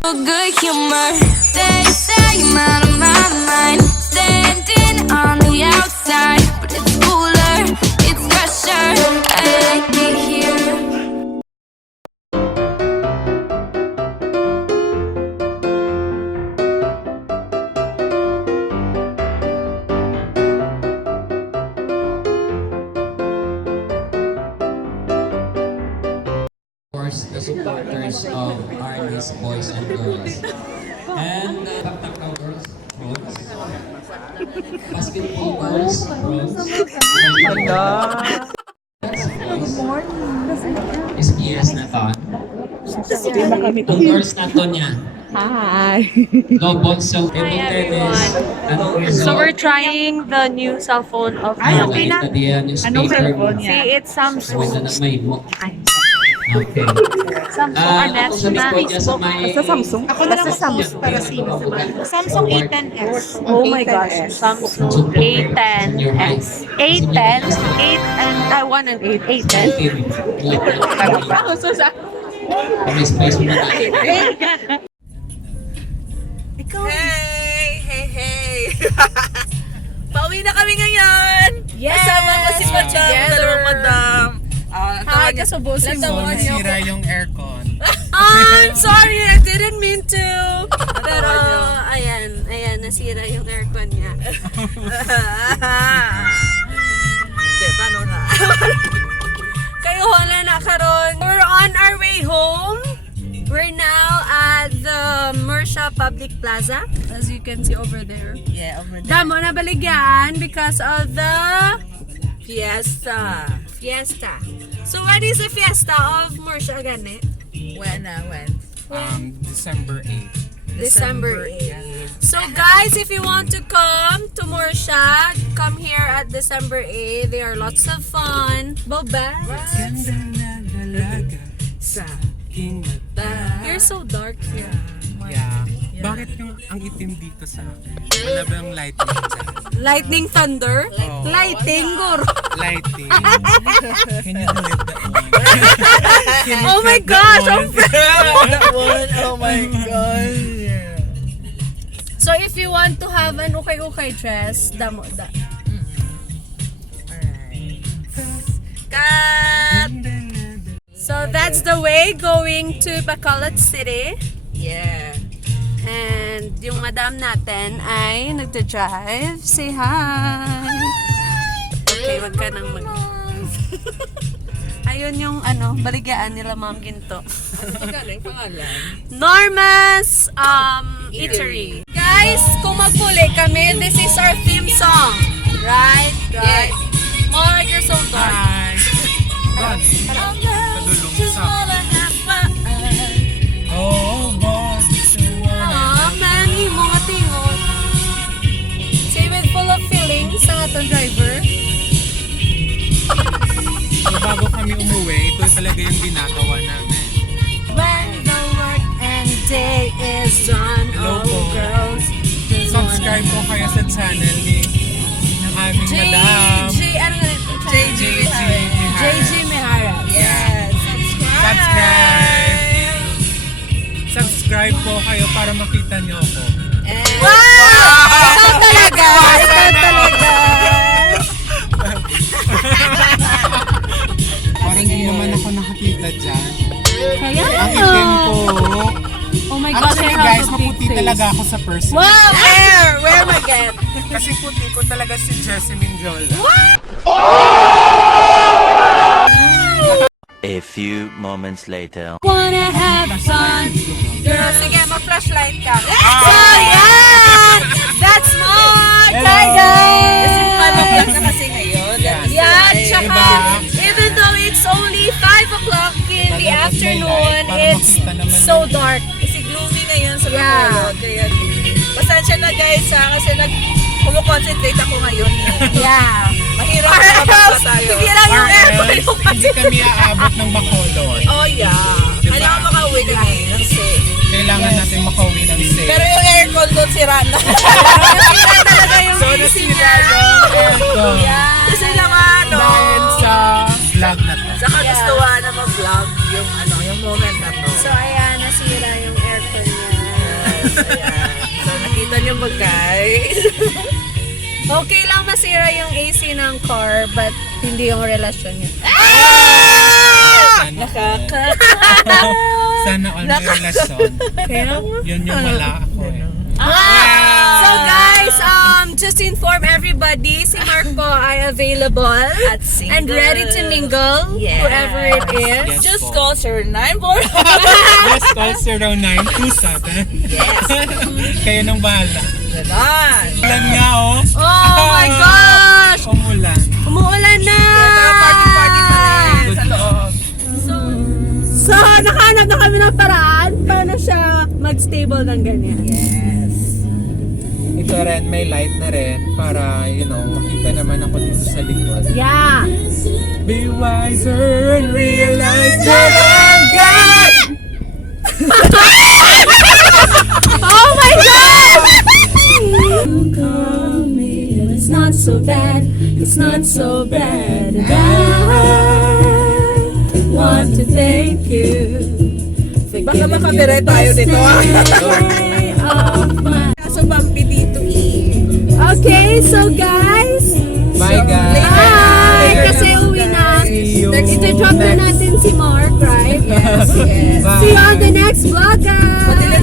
Good humor. They say I'm out of my mind, standing on the outside, but it's cooler, it's fresher. I like it here. The supporters of Army's boys and girls. And Tactac girls, bronze. Basketball girls, bronze. Good morning. Is na ton. Ang girls na ton niya. Hi. Lobon, so table tennis. Anong result? So we're trying the new cell phone of Okay na. Anong cellphone niya? See, it's Samsung. Wala na may mo. Okay. Samsung Kung sa likod niya sa may... Sa Samsung? Ako na lang sa Samsung. Para Samsung A10s. Oh my gosh, Samsung A10s. A10, 8 and I want an 8, A10. May space mo na tayo. Hey! Pauwi na kami ngayon! Yes! Kasama ko si Madam, dalawang madam. Hi, kasubusin mo. Nasira yung aircon. I'm sorry, I didn't mean to. Pero, ayan, nasira yung aircon niya. Paano na? Kayo wala na karon. We're on our way home. We're now at the Mersha Public Plaza, as you can see over there. Yeah, over there. Damo na baligyan because of the fiesta. So what is the fiesta of Mersha again? When? December 8th. December 8th. So guys, if you want to come to Mersha, come here at December 8th. There are lots of fun. Bobas. Ganda na dalaga sa aking mata. You're so dark here. Yeah. Bakit yung ang itim dito sa akin? Wala bang lightning dyan? Lightning thunder? Oh. Lighting, gur. Lighting. Can you delete that one? Oh my gosh! That one? Oh my gosh. So if you want to have an ukay-ukay dress, damo da. Alright. Cut! So that's the way going to Bacolodnon City. Yeah. And yung madam natin ay nagda-drive. Say hi! Okay, wag ka nang mag... Ayun yung baligyan nila Ma'am Ginto. Magkano yung pangalan? Norma's Eatery. Guys, kung magpuli kami, this is our theme song. Right? Yeah. Mark, you're so dark. Hi. God. Padulong sa... Oh, boss. Man, imo nga tingon. Say with full of feelings sa atong driver. So, bago kami umuwi, ito talaga yung ginagawa namin. When the work and day is done, Hello all po. girls just Subscribe po kayo sa channel ng aming madam. Jaygee Mihara. Yes. Subscribe po kayo para makita niyo ako. Wow! Ikaw talaga! Parang hindi naman ako nakakita dyan. Kaya Ang itim ko. Oh my gosh, Actually I have guys, a big maputi face. talaga ako sa person. Wow! Where am I get? Kasi puti ko talaga si Jessamine Jola. A few moments later. Wanna have fun. Girl, sige, ma-flashlight ka. So, yeah! That's smart! Hi, guys! Kasi na kasi ngayon. Yeah, tsaka, Diba? even though it's only 5 o'clock in the afternoon, it's so dark. Kasi gloomy ngayon sa Yeah. Bacolod. Kaya, pasensya na guys kasi kumukonsentrate ako ngayon. Yeah. Mahirap na tayo. Sige lang yung aircon Or yung else, hindi kami aabot ng Bacolod. Oh yeah. Diba? Kailangan makauwi kami ng safe. Kailangan natin makauwi ng safe. Pero yung aircon doon sira na. talaga yung So, AC nasira niya. yung aircon. Kasi naman, Dahil sa vlog na to. sa kagustuhan na mag-vlog yung moment na to. So, ayan, nasira yung aircon niya. Ayan. So, nakita niyo ba, guys? Okay lang masira yung AC ng car, but hindi yung relasyon niya. Sana all may relasyon. Yun yung wala ako eh. So guys, just to inform everybody, si Marco ay available At single. and ready to mingle, Yes. whoever it is. Yes Just po. call 0944. Just call 0927. Yes. Kayo nang bahala. Ganon. Ulan nga oh. Oh my gosh! Umulan. Umuulan na! Pero party pa rin sa loob. So, nakahanap na kami ng paraan paano siya mag-stable ng ganyan. Yes. Ito rin, may light na rin para, makita naman ako dito sa likod. Yeah! Be wiser and realize that I'm God! Oh my God! It's not so bad, it's not so bad. And I want to thank you for Baka giving makabire tayo dito. day of my... Kaso bumpy dito eh. Okay, so guys, Bye guys! bye! Kasi uwi na. See you Ito-drop na natin si Mark, right? Yes, yes. Bye. See you on the next vlog, guys!